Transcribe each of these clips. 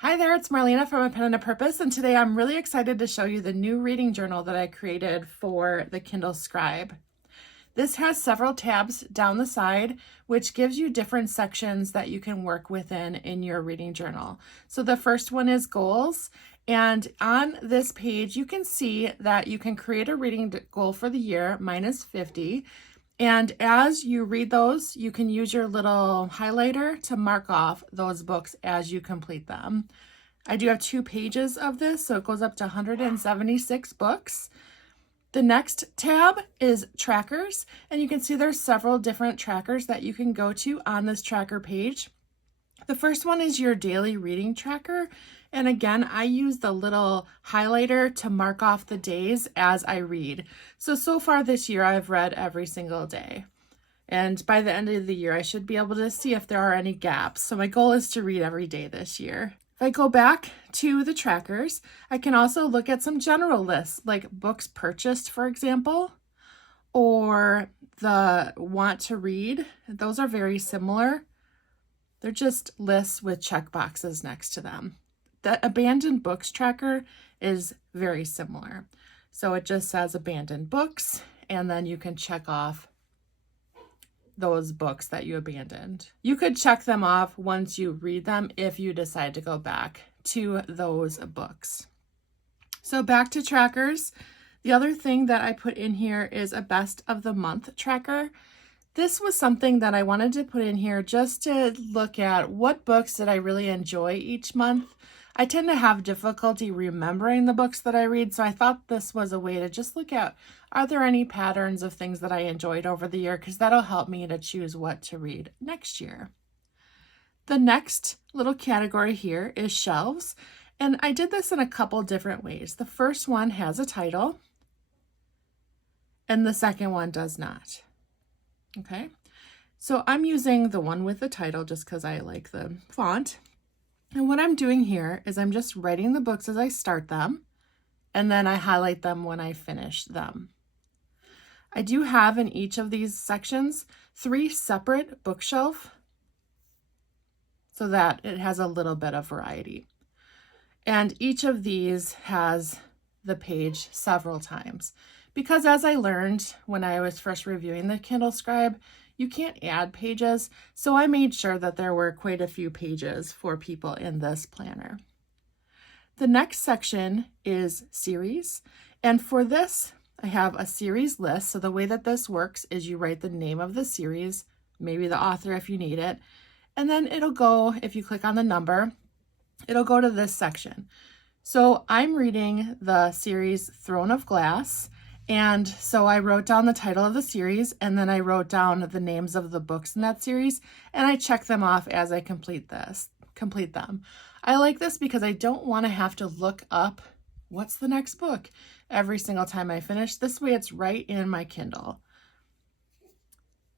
Hi there, it's Marlena from A Pen and a Purpose, and today I'm really excited to show you the new reading journal that I created for the Kindle Scribe. This has several tabs down the side, which gives you different sections that you can work within in your reading journal. So the first one is goals, and on this page you can see that you can create a reading goal for the year. Mine is 50. And as you read those, you can use your little highlighter to mark off those books as you complete them. I do have 2 pages of this, so it goes up to 176 books. The next tab is trackers, and you can see there's several different trackers that you can go to on this tracker page. The first one is your daily reading tracker. And again, I use the little highlighter to mark off the days as I read. So far this year, I've read every single day. And by the end of the year, I should be able to see if there are any gaps. So my goal is to read every day this year. If I go back to the trackers, I can also look at some general lists, like books purchased, for example, or the want to read. Those are very similar. They're just lists with check boxes next to them. The abandoned books tracker is very similar. So it just says abandoned books, and then you can check off those books that you abandoned. You could check them off once you read them if you decide to go back to those books. So back to trackers. The other thing that I put in here is a best of the month tracker. This was something that I wanted to put in here just to look at what books did I really enjoy each month. I tend to have difficulty remembering the books that I read, so I thought this was a way to just look at, are there any patterns of things that I enjoyed over the year? Because that'll help me to choose what to read next year. The next little category here is shelves, and I did this in a couple different ways. The first one has a title, and the second one does not. Okay, so I'm using the one with the title just because I like the font. And what I'm doing here is I'm just writing the books as I start them, and then I highlight them when I finish them. I do have in each of these sections 3 separate bookshelves so that it has a little bit of variety. And each of these has the page several times. Because as I learned when I was first reviewing the Kindle Scribe, you can't add pages, so I made sure that there were quite a few pages for people in this planner. The next section is series, and for this, I have a series list. So the way that this works is you write the name of the series, maybe the author if you need it, and then it'll go, if you click on the number, it'll go to this section. So I'm reading the series Throne of Glass, and so I wrote down the title of the series, and then I wrote down the names of the books in that series, and I check them off as I complete them. I like this because I don't want to have to look up what's the next book every single time I finish. This way it's right in my Kindle.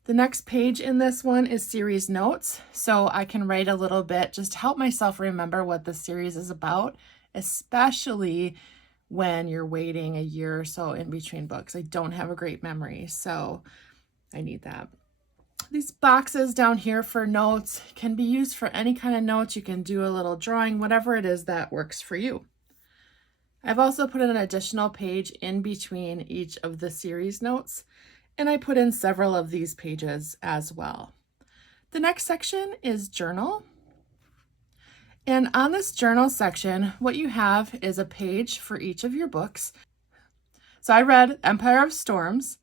The next page in this one is series notes, so I can write a little bit just to help myself remember what the series is about, especially when you're waiting a year or so in between books. I don't have a great memory, so I need that. These boxes down here for notes can be used for any kind of notes. You can do a little drawing, whatever it is that works for you. I've also put in an additional page in between each of the series notes, and I put in several of these pages as well. The next section is journal. And on this journal section, what you have is a page for each of your books. So I read Empire of Storms.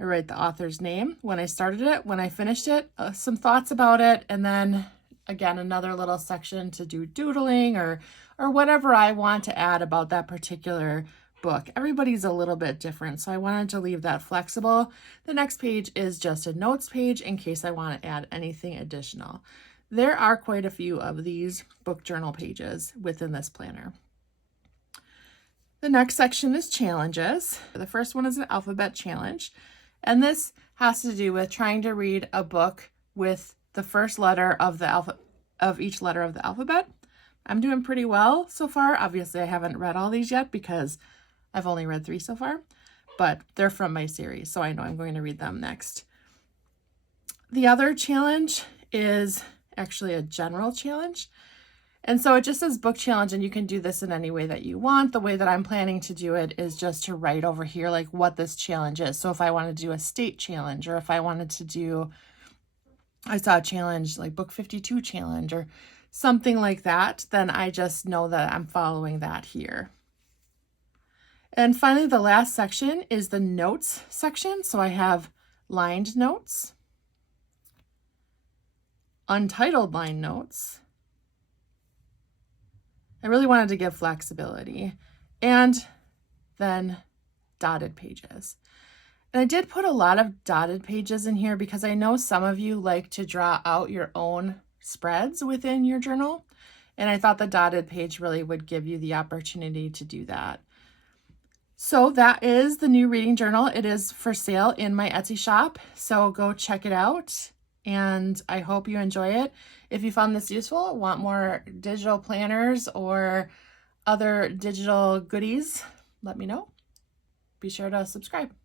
I write the author's name, when I started it, when I finished it, some thoughts about it, and then again, another little section to do doodling or whatever I want to add about that particular book. Everybody's a little bit different, so I wanted to leave that flexible. The next page is just a notes page in case I want to add anything additional. There are quite a few of these book journal pages within this planner. The next section is challenges. The first one is an alphabet challenge, and this has to do with trying to read a book with the first letter of each letter of the alphabet. I'm doing pretty well so far. Obviously, I haven't read all these yet because I've only read 3 so far, but they're from my series, so I know I'm going to read them next. The other challenge is actually a general challenge, And so it just says book challenge, and you can do this in any way that you want. The way that I'm planning to do it is just to write over here like what this challenge is. So if I wanted to do a state challenge, or if I wanted to do, I saw a challenge like book 52 challenge or something like that, then I just know that I'm following that here. And finally, the last section is the notes section. So I have lined notes, untitled line notes. I really wanted to give flexibility, and then dotted pages. And I did put a lot of dotted pages in here because I know some of you like to draw out your own spreads within your journal. And I thought the dotted page really would give you the opportunity to do that. So that is the new reading journal. It is for sale in my Etsy shop. So go check it out. And I hope you enjoy it. If you found this useful, want more digital planners or other digital goodies, let me know. Be sure to subscribe.